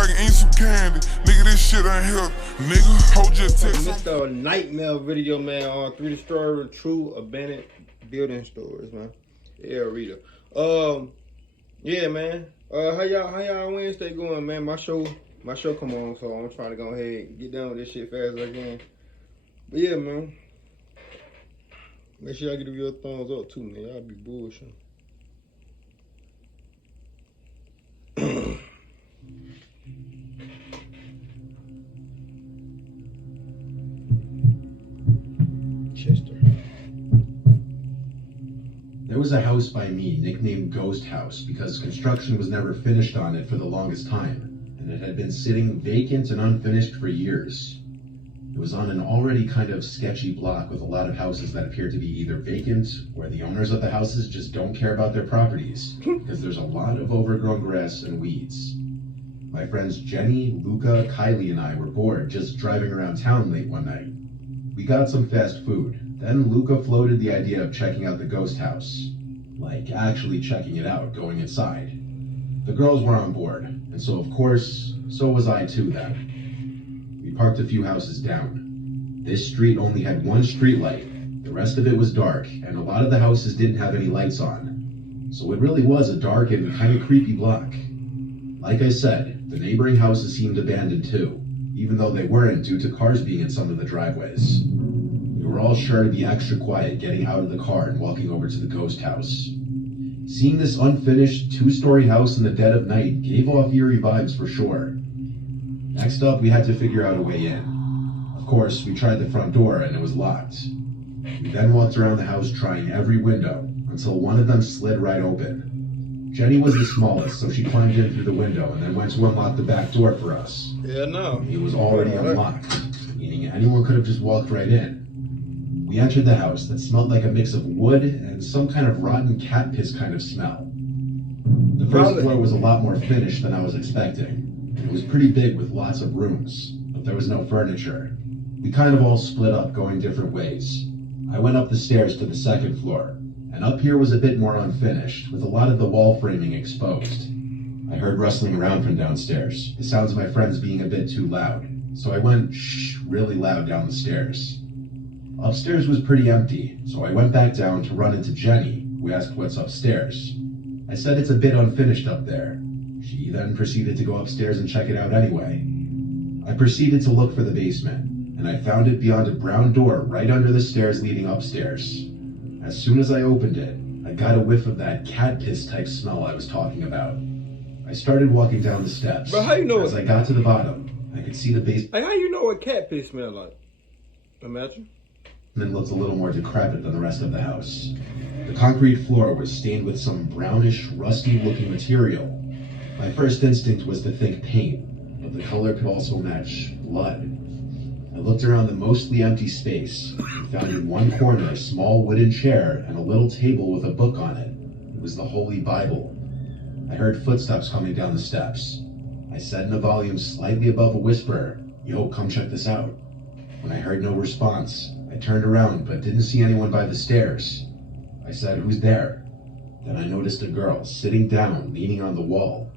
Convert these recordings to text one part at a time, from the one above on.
so I can eat some candy. Nigga, this shit ain't healthy. Nigga, hold your text. Mr. Nightmare video, man, on 3-story true abandoned building stores, man. Yeah, Rita. Yeah, man. How y'all Wednesday going, man? My show come on, so I'm trying to go ahead and get down with this shit fast as I can. But yeah, man. Make sure y'all give your thumbs up too, man. Y'all be bullshit. Chester. There was a house by me nicknamed Ghost House because construction was never finished on it for the longest time, and it had been sitting vacant and unfinished for years. It was on an already kind of sketchy block with a lot of houses that appear to be either vacant or the owners of the houses just don't care about their properties because there's a lot of overgrown grass and weeds. My friends Jenny, Luca, Kylie, and I were bored just driving around town late one night. We got some fast food. Then Luca floated the idea of checking out the ghost house. Like, actually checking it out, going inside. The girls were on board, and so of course, so was I too then. We parked a few houses down. This street only had one street light. The rest of it was dark, and a lot of the houses didn't have any lights on. So it really was a dark and kind of creepy block. Like I said, the neighboring houses seemed abandoned too, even though they weren't due to cars being in some of the driveways. We were all sure to be extra quiet getting out of the car and walking over to the ghost house. Seeing this unfinished 2-story house in the dead of night gave off eerie vibes for sure. Next up, we had to figure out a way in. Of course, we tried the front door and it was locked. We then walked around the house trying every window until one of them slid right open. Jenny was the smallest, so she climbed in through the window and then went to unlock the back door for us. Yeah, no. It was already unlocked, meaning anyone could have just walked right in. We entered the house that smelled like a mix of wood and some kind of rotten cat piss kind of smell. The first floor was a lot more finished than I was expecting. It was pretty big with lots of rooms, but there was no furniture. We kind of all split up, going different ways. I went up the stairs to the second floor, and up here was a bit more unfinished, with a lot of the wall framing exposed. I heard rustling around from downstairs, the sounds of my friends being a bit too loud, so I went shh really loud down the stairs. Upstairs was pretty empty, so I went back down to run into Jenny, who asked what's upstairs. I said it's a bit unfinished up there. She then proceeded to go upstairs and check it out anyway. I proceeded to look for the basement, and I found it beyond a brown door right under the stairs leading upstairs. As soon as I opened it, I got a whiff of that cat piss type smell I was talking about. I started walking down the steps. But how you know as I got to the bottom, I could see the basement. Hey, how you know what cat piss smell like? Imagine. Looked a little more decrepit than the rest of the house. The concrete floor was stained with some brownish, rusty-looking material. My first instinct was to think paint, but the color could also match blood. I looked around the mostly empty space and found in one corner a small wooden chair and a little table with a book on it. It was the Holy Bible. I heard footsteps coming down the steps. I said in a volume slightly above a whisper, "Yo, come check this out." When I heard no response, I turned around but didn't see anyone by the stairs. I said, "Who's there?" Then I noticed a girl sitting down, leaning on the wall.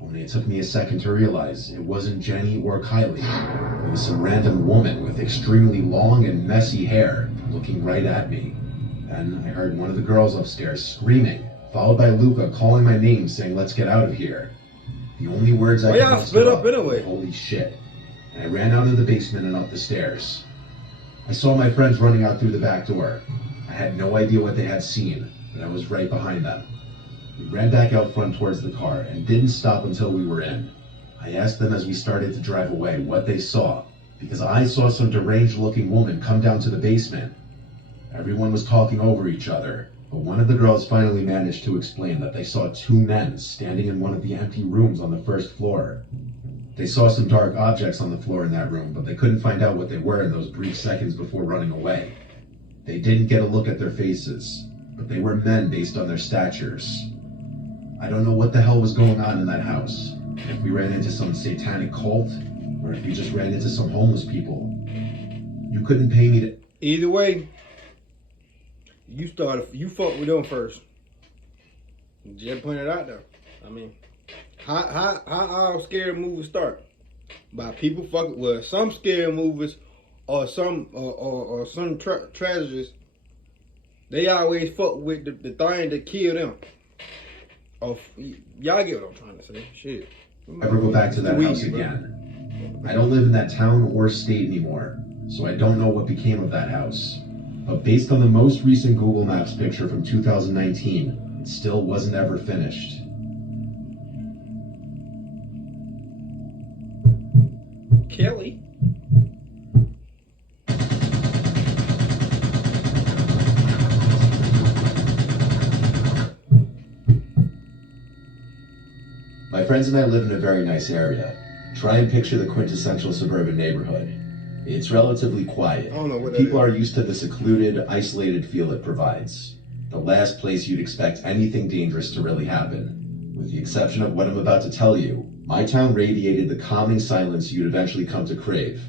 Only it took me a second to realize it wasn't Jenny or Kylie. It was some random woman with extremely long and messy hair looking right at me. Then I heard one of the girls upstairs screaming, followed by Luca calling my name saying, "Let's get out of here." The only words I could muster up were, "Holy shit." And I ran out of the basement and up the stairs. I saw my friends running out through the back door. I had no idea what they had seen, but I was right behind them. We ran back out front towards the car and didn't stop until we were in. I asked them as we started to drive away what they saw, because I saw some deranged-looking woman come down to the basement. Everyone was talking over each other, but one of the girls finally managed to explain that they saw 2 men standing in one of the empty rooms on the first floor. They saw some dark objects on the floor in that room, but they couldn't find out what they were in those brief seconds before running away. They didn't get a look at their faces, but they were men based on their statures. I don't know what the hell was going on in that house. If we ran into some satanic cult, or if we just ran into some homeless people. You couldn't pay me to... Either way, you fucked with them first. Just pointed out though. I mean, How all scary movies start? By people fucking. Well, some scary movies or some tragedies. They always fuck with the thing that kill them. Oh, y'all get what I'm trying to say. Shit. Ever go back to that Weed, house bro. again? I don't live in that town or state anymore, so I don't know what became of that house. But based on the most recent Google Maps picture from 2019, it still wasn't ever finished. Kelly. My friends and I live in a very nice area. Try and picture the quintessential suburban neighborhood. It's relatively quiet. I don't know what that People is. are used to the secluded, isolated feel it provides. The last place you'd expect anything dangerous to really happen. With the exception of what I'm about to tell you, my town radiated the calming silence you'd eventually come to crave.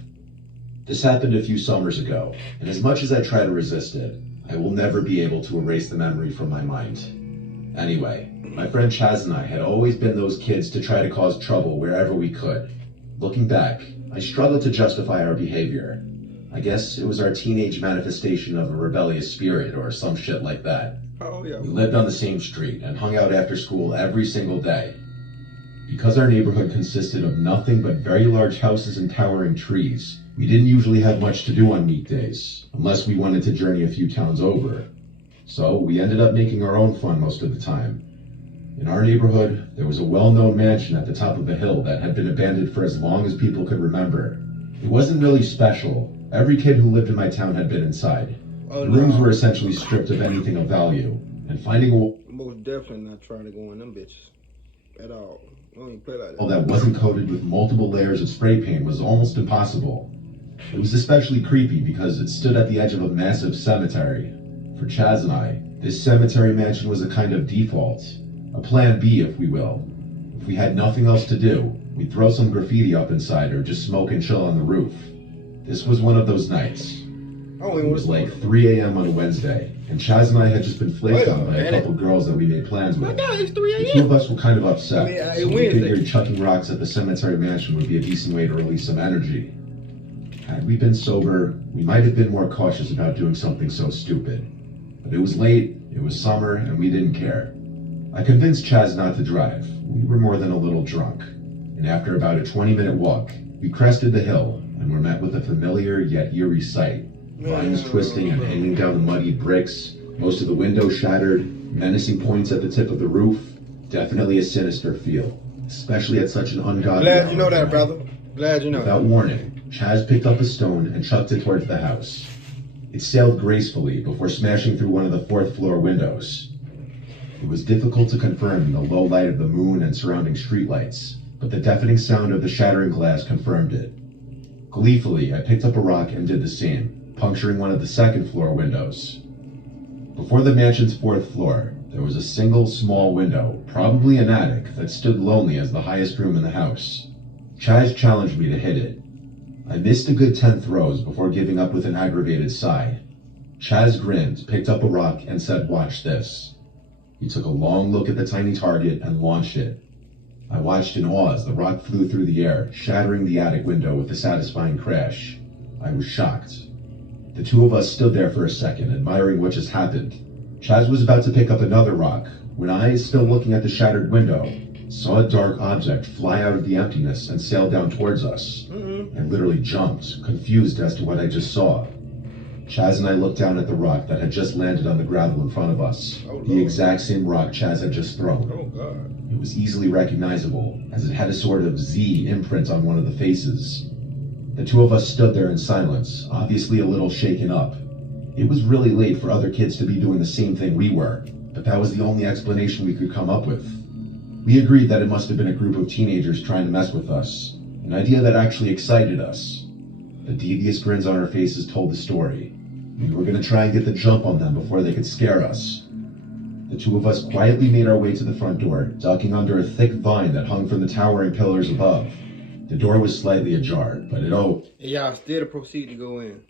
This happened a few summers ago, and as much as I try to resist it, I will never be able to erase the memory from my mind. Anyway, my friend Chaz and I had always been those kids to try to cause trouble wherever we could. Looking back, I struggle to justify our behavior. I guess it was our teenage manifestation of a rebellious spirit or some shit like that. Oh yeah. We lived on the same street and hung out after school every single day. Because our neighborhood consisted of nothing but very large houses and towering trees, we didn't usually have much to do on weekdays, unless we wanted to journey a few towns over. So we ended up making our own fun most of the time. In our neighborhood, there was a well-known mansion at the top of a hill that had been abandoned for as long as people could remember. It wasn't really special. Every kid who lived in my town had been inside. The rooms were essentially stripped of anything of value, and finding a Most definitely not trying to go in them bitches at all. I don't even play like wall that. that wasn't coated with multiple layers of spray paint was almost impossible. It was especially creepy because it stood at the edge of a massive cemetery. For Chaz and I, this cemetery mansion was a kind of default, a plan B if we will. If we had nothing else to do, we'd throw some graffiti up inside or just smoke and chill on the roof. This was one of those nights. I don't It even was want like 3 a.m. on a Wednesday, and Chaz and I had just been flaked Wait a on by a minute. couple girls that we made plans My with. God, it's 3 The two a.m. of us were kind of upset, I mean, it's so we Wednesday. figured chucking rocks at the cemetery mansion would be a decent way to release some energy. Had we been sober, we might have been more cautious about doing something so stupid. But it was late, it was summer, and we didn't care. I convinced Chaz not to drive. We were more than a little drunk. And after about a 20-minute walk, we crested the hill and were met with a familiar yet eerie sight. Vines twisting and hanging down the muddied bricks, most of the windows shattered, menacing points at the tip of the roof. Definitely a sinister feel, especially at such an ungodly Glad you know hour that, of the brother. night. Glad you know Without that. warning, Chaz picked up a stone and chucked it towards the house. It sailed gracefully before smashing through one of the fourth-floor windows. It was difficult to confirm in the low light of the moon and surrounding streetlights, but the deafening sound of the shattering glass confirmed it. Gleefully, I picked up a rock and did the same, puncturing one of the second-floor windows. Before the mansion's fourth floor, there was a single small window, probably an attic, that stood lonely as the highest room in the house. Chaz challenged me to hit it. I missed a good 10 throws before giving up with an aggravated sigh. Chaz grinned, picked up a rock, and said, "Watch this." He took a long look at the tiny target and launched it. I watched in awe as the rock flew through the air, shattering the attic window with a satisfying crash. I was shocked. The two of us stood there for a second, admiring what just happened. Chaz was about to pick up another rock, when I, still looking at the shattered window, saw a dark object fly out of the emptiness and sail down towards us. I literally jumped, confused as to what I just saw. Chaz and I looked down at the rock that had just landed on the gravel in front of us. Oh, The Lord. exact same rock Chaz had just thrown. Oh God. It was easily recognizable, as it had a sort of Z imprint on one of the faces. The two of us stood there in silence, obviously a little shaken up. It was really late for other kids to be doing the same thing we were, but that was the only explanation we could come up with. We agreed that it must have been a group of teenagers trying to mess with us, an idea that actually excited us. The devious grins on our faces told the story. We were going to try and get the jump on them before they could scare us. The two of us quietly made our way to the front door, ducking under a thick vine that hung from the towering pillars above. The door was slightly ajar, but it opened. And y'all still proceed to go in.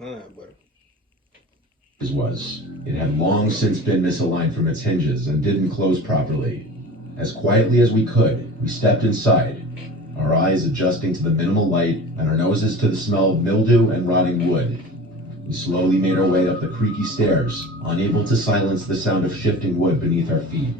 Alright, buddy. was. It had long since been misaligned from its hinges and didn't close properly. As quietly as we could, we stepped inside, our eyes adjusting to the minimal light and our noses to the smell of mildew and rotting wood. We slowly made our way up the creaky stairs, unable to silence the sound of shifting wood beneath our feet.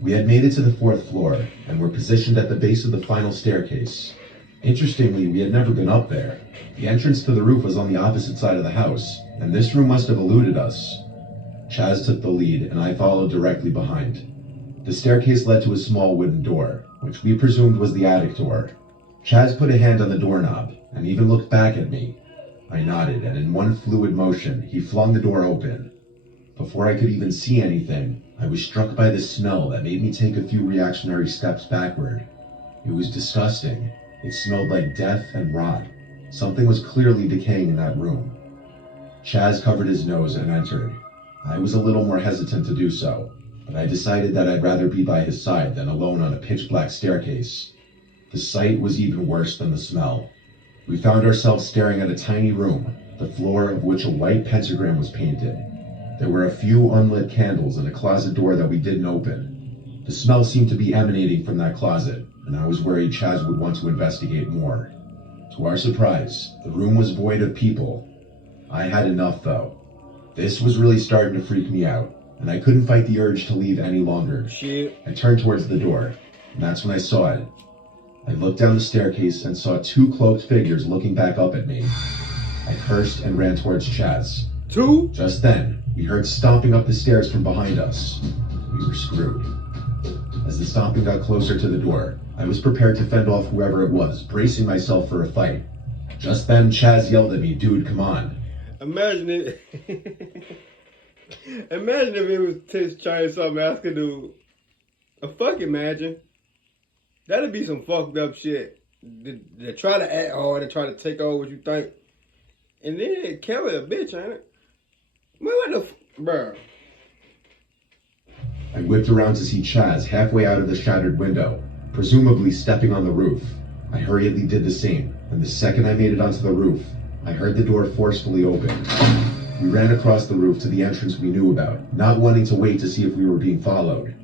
We had made it to the 4th floor and were positioned at the base of the final staircase. Interestingly, we had never been up there. The entrance to the roof was on the opposite side of the house, and this room must have eluded us. Chaz took the lead, and I followed directly behind. The staircase led to a small wooden door, which we presumed was the attic door. Chaz put a hand on the doorknob, and even looked back at me. I nodded, and in one fluid motion, he flung the door open. Before I could even see anything, I was struck by the smell that made me take a few reactionary steps backward. It was disgusting. It smelled like death and rot. Something was clearly decaying in that room. Chaz covered his nose and entered. I was a little more hesitant to do so, but I decided that I'd rather be by his side than alone on a pitch-black staircase. The sight was even worse than the smell. We found ourselves staring at a tiny room, the floor of which a white pentagram was painted. There were a few unlit candles and a closet door that we didn't open. The smell seemed to be emanating from that closet, and I was worried Chaz would want to investigate more. To our surprise, the room was void of people. I had enough, though. This was really starting to freak me out, and I couldn't fight the urge to leave any longer. Shit. I turned towards the door, and that's when I saw it. I looked down the staircase and saw 2 cloaked figures looking back up at me. I cursed and ran towards Chaz. 2? Just then, we heard stomping up the stairs from behind us. We were screwed. As the stomping got closer to the door, I was prepared to fend off whoever it was, bracing myself for a fight. Just then, Chaz yelled at me, "Dude, come on." Imagine it. Imagine if it was Tish trying something asking to a fucking imagine. That'd be some fucked up shit. They try to act hard, they try to take over what you think. And then Kelly a bitch, ain't it? Man, what the bruh? I whipped around to see Chaz halfway out of the shattered window, presumably stepping on the roof. I hurriedly did the same, and the second I made it onto the roof, I heard the door forcefully open. We ran across the roof to the entrance we knew about, not wanting to wait to see if we were being followed.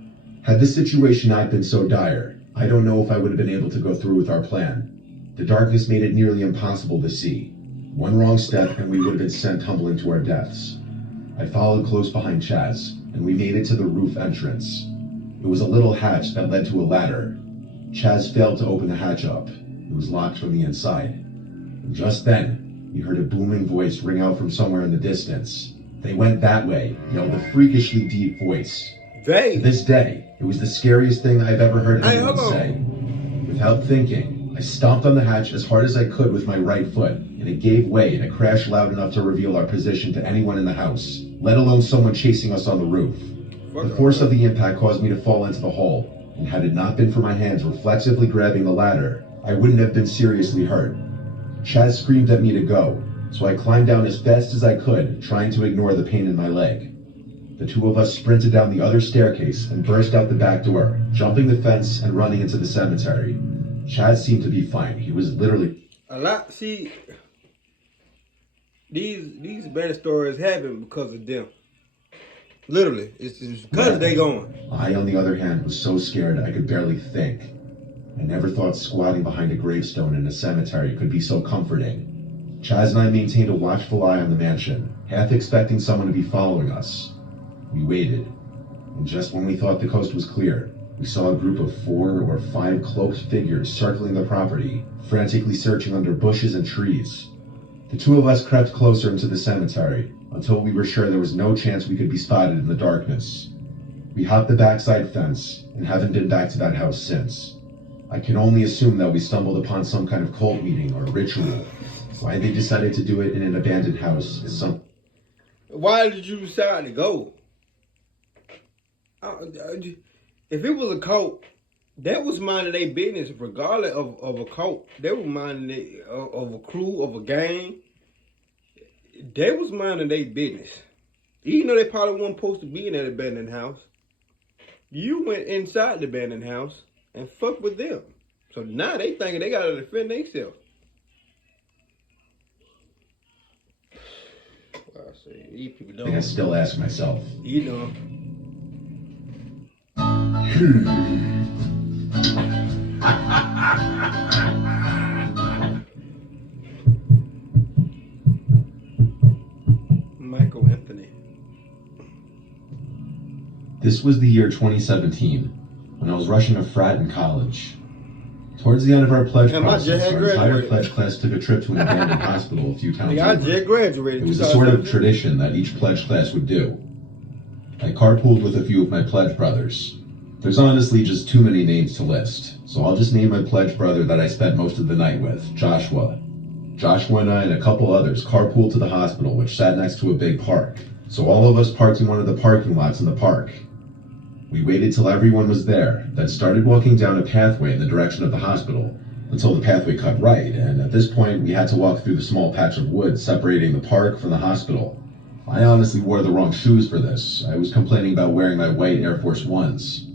Had this situation not been so dire, I don't know if I would have been able to go through with our plan. The darkness made it nearly impossible to see. One wrong step and we would have been sent tumbling to our deaths. I followed close behind Chaz, and we made it to the roof entrance. It was a little hatch that led to a ladder. Chaz failed to open the hatch up. It was locked from the inside. And just then, we heard a booming voice ring out from somewhere in the distance. "They went that way," yelled a freakishly deep voice. To this day, it was the scariest thing I've ever heard anyone say. Without thinking, I stomped on the hatch as hard as I could with my right foot, and it gave way and it crashed loud enough to reveal our position to anyone in the house, let alone someone chasing us on the roof. The force of the impact caused me to fall into the hole, and had it not been for my hands reflexively grabbing the ladder, I wouldn't have been seriously hurt. Chaz screamed at me to go, so I climbed down as fast as I could, trying to ignore the pain in my leg. The 2 of us sprinted down the other staircase and burst out the back door, jumping the fence and running into the cemetery. Chaz seemed to be fine. He was literally... See, these bad stories happen because of them. Literally, it's because they going. I, on the other hand, was so scared I could barely think. I never thought squatting behind a gravestone in a cemetery could be so comforting. Chaz and I maintained a watchful eye on the mansion, half expecting someone to be following us. We waited, and just when we thought the coast was clear, we saw a group of 4 or 5 cloaked figures circling the property, frantically searching under bushes and trees. The 2 of us crept closer into the cemetery, until we were sure there was no chance we could be spotted in the darkness. We hopped the backside fence, and haven't been back to that house since. I can only assume that we stumbled upon some kind of cult meeting or ritual. Why they decided to do it in an abandoned house is some... Why did you decide to go? If it was a cult, that was minding their business, regardless of a cult. They were minding of a crew, of a gang. They was minding their business. Even though they probably weren't supposed to be in that abandoned house. You went inside the abandoned house and fucked with them. So now they thinking they gotta defend themselves. I say, these people I don't. still ask myself. You know. Michael Anthony. This was the year 2017, when I was rushing a frat in college. Towards the end of our pledge And my process, jet our entire graduated. pledge class took a trip to an abandoned hospital a few towns Nigga, I over. just graduated. It was a sort of 2017. tradition that each pledge class would do. I carpooled with a few of my pledge brothers. There's honestly just too many names to list, so I'll just name my pledge brother that I spent most of the night with, Joshua. Joshua and I and a couple others carpooled to the hospital, which sat next to a big park. So all of us parked in one of the parking lots in the park. We waited till everyone was there, then started walking down a pathway in the direction of the hospital, until the pathway cut right, and at this point we had to walk through the small patch of wood separating the park from the hospital. I honestly wore the wrong shoes for this. I was complaining about wearing my white Air Force Ones.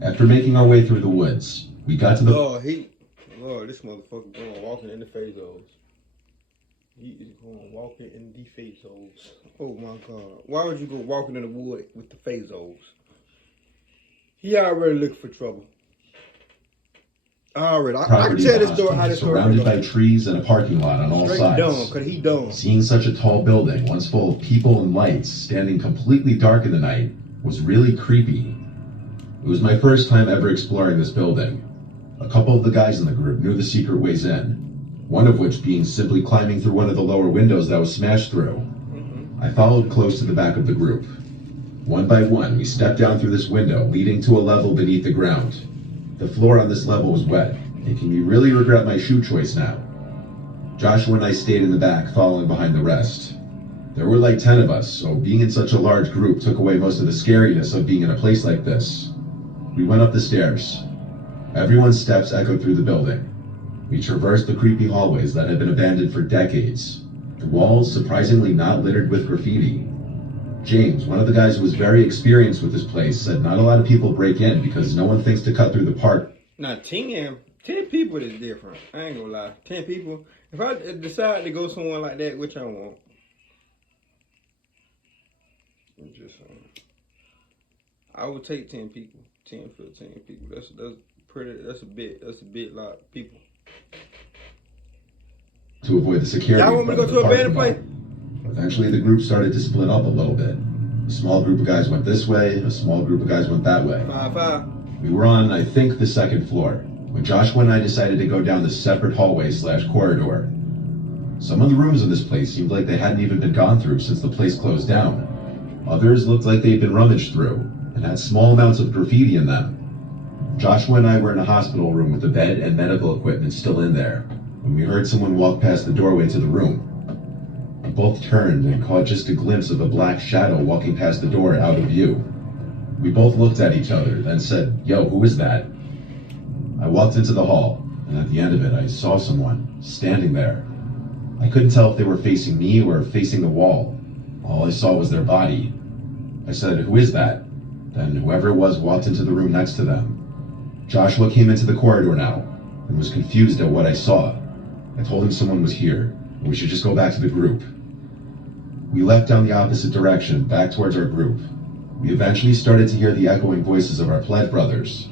After making our way through the woods, we got to the... Lord, this motherfucker going walking in the Fazos. He is going walking in the Fazos. Oh my God. Why would you go walking in the wood with the Fazos? He already looking for trouble. Alright, I can property tell of the this story how hospital, this story surrounded by goes. trees and a parking lot on all Straight sides. dumb, cause he dumb. Seeing such a tall building, once full of people and lights, standing completely dark in the night, was really creepy. It was my first time ever exploring this building. A couple of the guys in the group knew the secret ways in, one of which being simply climbing through one of the lower windows that was smashed through. I followed close to the back of the group. One by one, we stepped down through this window, leading to a level beneath the ground. The floor on this level was wet, making me really regret my shoe choice now. Joshua and I stayed in the back, following behind the rest. There were like 10 of us, so being in such a large group took away most of the scariness of being in a place like this. We went up the stairs. Everyone's steps echoed through the building. We traversed the creepy hallways that had been abandoned for decades. The walls surprisingly not littered with graffiti. James, one of the guys who was very experienced with this place, said not a lot of people break in because no one thinks to cut through the park. Now 10 people is different. I ain't gonna lie. 10 people. If I decide to go somewhere like that, which I won't. I'm just saying. I would take 10 people. 10, 15 people. That's a bit lot of people. To avoid the security. Y'all want me to go to a abandoned place? Eventually the group started to split up a little bit. A small group of guys went this way, a small group of guys went that way. 5-5. We were on, I think, the second floor, when Joshua and I decided to go down the separate hallway/corridor. Some of the rooms in this place seemed like they hadn't even been gone through since the place closed down. Others looked like they'd been rummaged through, and had small amounts of graffiti in them. Joshua and I were in a hospital room with a bed and medical equipment still in there, when we heard someone walk past the doorway to the room. We both turned and caught just a glimpse of a black shadow walking past the door out of view. We both looked at each other, then said, "Yo, who is that?" I walked into the hall, and at the end of it, I saw someone standing there. I couldn't tell if they were facing me or facing the wall. All I saw was their body. I said, "Who is that?" Then whoever it was walked into the room next to them. Joshua came into the corridor now, and was confused at what I saw. I told him someone was here, and we should just go back to the group. We left down the opposite direction, back towards our group. We eventually started to hear the echoing voices of our pledge brothers.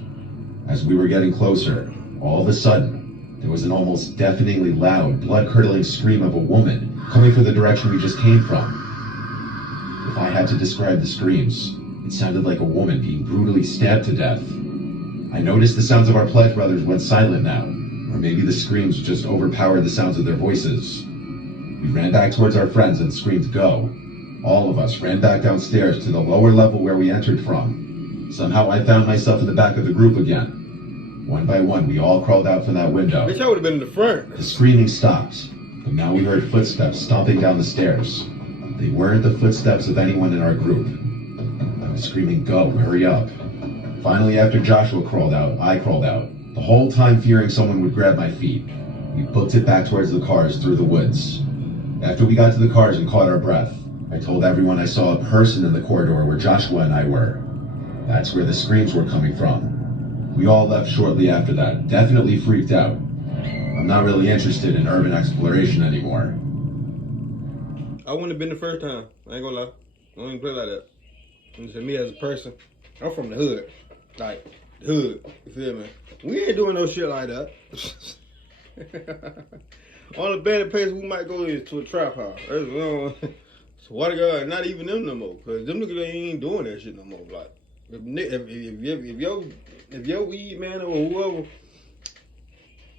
As we were getting closer, all of a sudden, there was an almost deafeningly loud, blood-curdling scream of a woman coming from the direction we just came from. If I had to describe the screams, it sounded like a woman being brutally stabbed to death. I noticed the sounds of our pledge brothers went silent now, or maybe the screams just overpowered the sounds of their voices. We ran back towards our friends and screamed, "Go!" All of us ran back downstairs to the lower level where we entered from. Somehow I found myself in the back of the group again. One by one, we all crawled out from that window. Bitch, I would have been in the front. The screaming stopped, but now we heard footsteps stomping down the stairs. They weren't the footsteps of anyone in our group. I was screaming, "Go, hurry up." Finally, after Joshua crawled out, I crawled out, the whole time fearing someone would grab my feet. We booked it back towards the cars through the woods. After we got to the cars and caught our breath, I told everyone I saw a person in the corridor where Joshua and I were. That's where the screams were coming from. We all left shortly after that, definitely freaked out. I'm not really interested in urban exploration anymore. I wouldn't have been the first time. I ain't gonna lie. I don't even play like that. And to me as a person, I'm from the hood. Like, the hood. You feel me? We ain't doing no shit like that. Only better place we might go is to a trap house. So what God, not even them no more. Cause them niggas ain't doing that shit no more. Like, if your weed man or whoever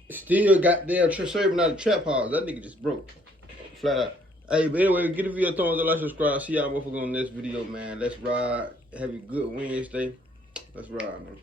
still got their serving out of trap house, that nigga just broke. Flat out. Hey, but anyway, give the video a thumbs up, like, subscribe. See y'all motherfuckers on this video, man. Let's ride. Have a good Wednesday. Let's ride, man.